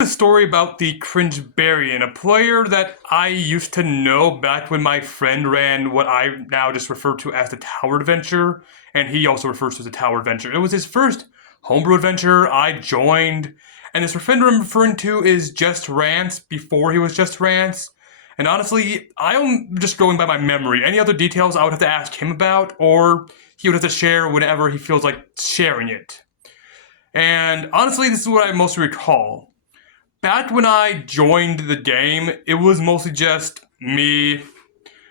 A story about the Cringebarian, a player that I used to know back when my friend ran what I now just refer to as the Tower Adventure, and he also refers to as the Tower Adventure. It was his first homebrew adventure. I joined, and this friend I'm referring to is Just Rants before he was Just Rants. And honestly, I'm just going by my memory. Any other details I would have to ask him about, or he would have to share whenever he feels like sharing it. And honestly, this is what I mostly recall. Back when I joined the game, it was mostly just me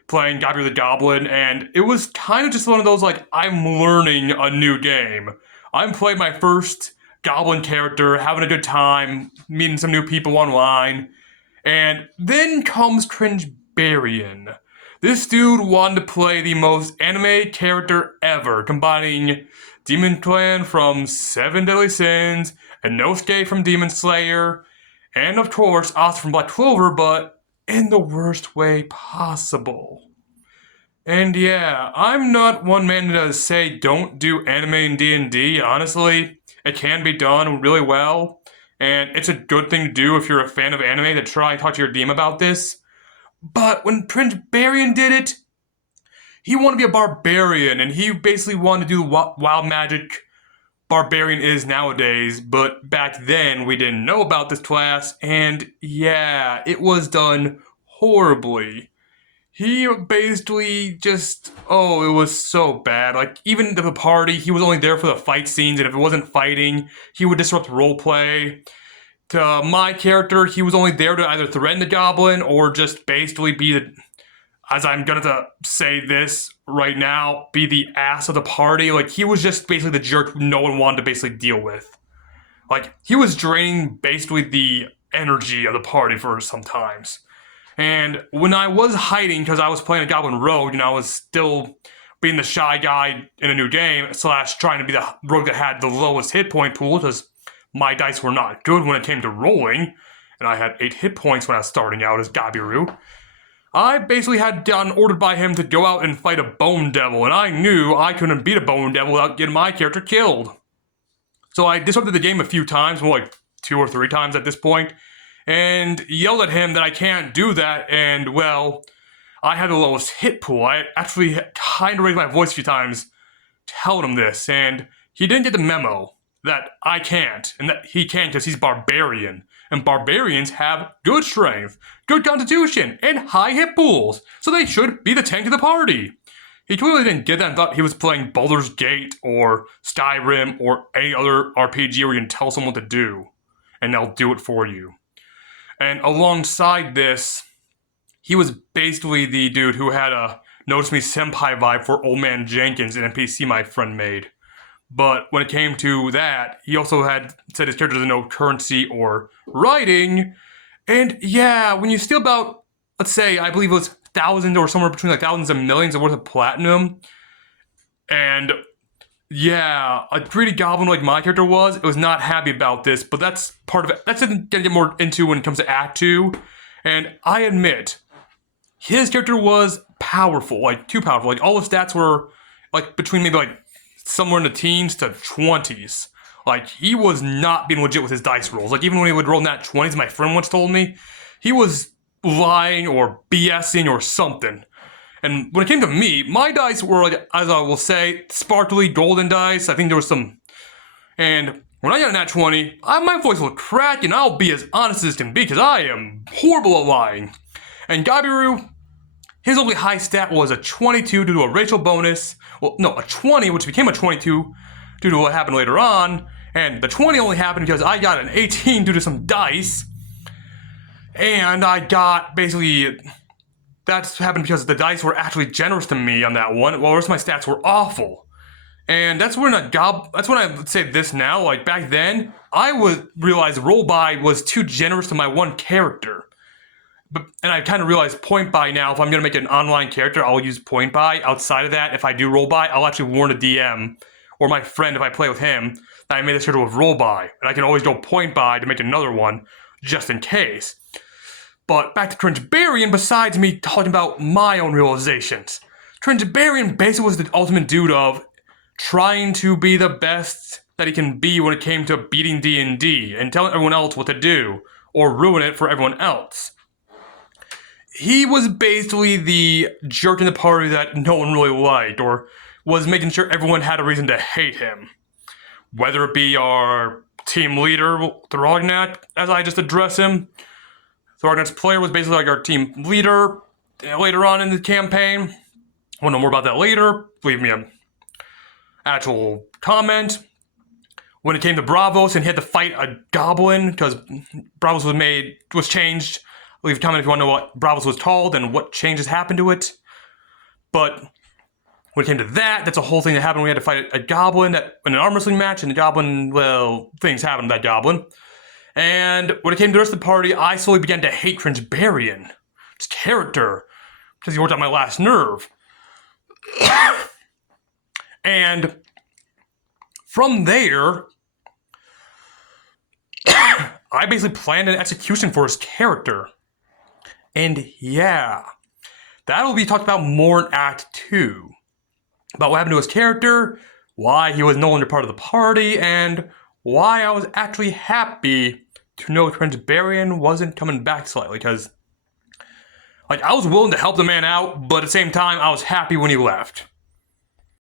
playing Gabriel the Goblin, and it was kind of just one of those, like, I'm learning a new game. I'm playing my first Goblin character, having a good time, meeting some new people online, and then comes Cringebarian. This dude wanted to play the most anime character ever, combining Demon Clan from Seven Deadly Sins, and Inosuke from Demon Slayer, and of course, Asa from Black Clover, but in the worst way possible. And yeah, I'm not one man to say don't do anime in D&D. Honestly, it can be done really well, and it's a good thing to do if you're a fan of anime to try and talk to your DM about this. But when Prince Barian did it, he wanted to be a barbarian, and he basically wanted to do wild magic barbarian is nowadays, but back then we didn't know about this class, and yeah, it was done horribly. He basically just, oh, it was so bad. Like, even the party, he was only there for the fight scenes, and if it wasn't fighting, he would disrupt roleplay. To my character, he was only there to either threaten the goblin or just basically be the, as I'm gonna say this right now, be the ass of the party. Like, he was just basically the jerk no one wanted to basically deal with. Like, he was draining basically the energy of the party for sometimes. And when I was hiding, because I was playing a Goblin Rogue, and I was still being the shy guy in a new game, slash trying to be the rogue that had the lowest hit point pool, because my dice were not good when it came to rolling, and I had 8 hit points when I was starting out as Gabiru. I basically had gotten ordered by him to go out and fight a Bone Devil, and I knew I couldn't beat a Bone Devil without getting my character killed. So I disrupted the game a few times, more like 2 or 3 times at this point, and yelled at him that I can't do that, and well, I had the lowest hit pool. I actually kind of raised my voice a few times telling him this, and he didn't get the memo that I can't, and that he can't because he's barbarian. And barbarians have good strength, good constitution, and high hit pools, so they should be the tank of the party. He clearly didn't get that and thought he was playing Baldur's Gate or Skyrim or any other RPG where you can tell someone what to do, and they'll do it for you. And alongside this, he was basically the dude who had a Notice Me Senpai vibe for Old Man Jenkins, an NPC my friend made. But when it came to that, he also had said his character doesn't know currency or writing. And yeah, when you steal about, let's say, I believe it was thousands or somewhere between like thousands and millions of worth of platinum, and yeah, a greedy goblin like my character was not happy about this, but that's part of it. That's gonna get more into when it comes to Act 2. And I admit, his character was powerful, like too powerful. Like all his stats were like between maybe like somewhere in the teens to 20s. Like, he was not being legit with his dice rolls. Like, even when he would roll nat 20s, my friend once told me, he was lying or BSing or something. And when it came to me, my dice were, like, as I will say, sparkly golden dice. I think there was some... And when I got a nat 20, my voice will crack, and I'll be as honest as can be, because I am horrible at lying. And Gabiru, his only high stat was a 22 due to a racial bonus. Well, no, a 20, which became a 22 due to what happened later on. And the 20 only happened because I got an 18 due to some dice. And I got basically... That's happened because the dice were actually generous to me on that one, while the rest of my stats were awful. And that's when I would say this now. Like, back then, I would realize roll by was too generous to my one character. And I kind of realized point buy now, if I'm going to make an online character, I'll use point buy. Outside of that, if I do roll by, I'll actually warn a DM or my friend if I play with him that I made this character with roll by. And I can always go point buy to make another one just in case. But back to Cringebarian, besides me talking about my own realizations, Cringebarian basically was the ultimate dude of trying to be the best that he can be when it came to beating D&D and telling everyone else what to do. or ruin it for everyone else. He was basically the jerk in the party that no one really liked, or was making sure everyone had a reason to hate him. Whether it be our team leader, Thrognac, as I just address him. Thrognac's player was basically like our team leader later on in the campaign. Want to know more about that later? Leave me an actual comment. When it came to Bravos and he had to fight a goblin because Bravos was changed. Leave a comment if you want to know what Bravos was called and what changes happened to it. But when it came to that, that's a whole thing that happened. We had to fight a goblin in an arm wrestling match, and the goblin, well, things happened to that goblin. And when it came to the rest of the party, I slowly began to hate Cringebarian, his character, because he worked on my last nerve. And from there, I basically planned an execution for his character. And yeah, that will be talked about more in Act 2. About what happened to his character, why he was no longer part of the party, and why I was actually happy to know Cringebarian wasn't coming back slightly, because I was willing to help the man out, but at the same time, I was happy when he left.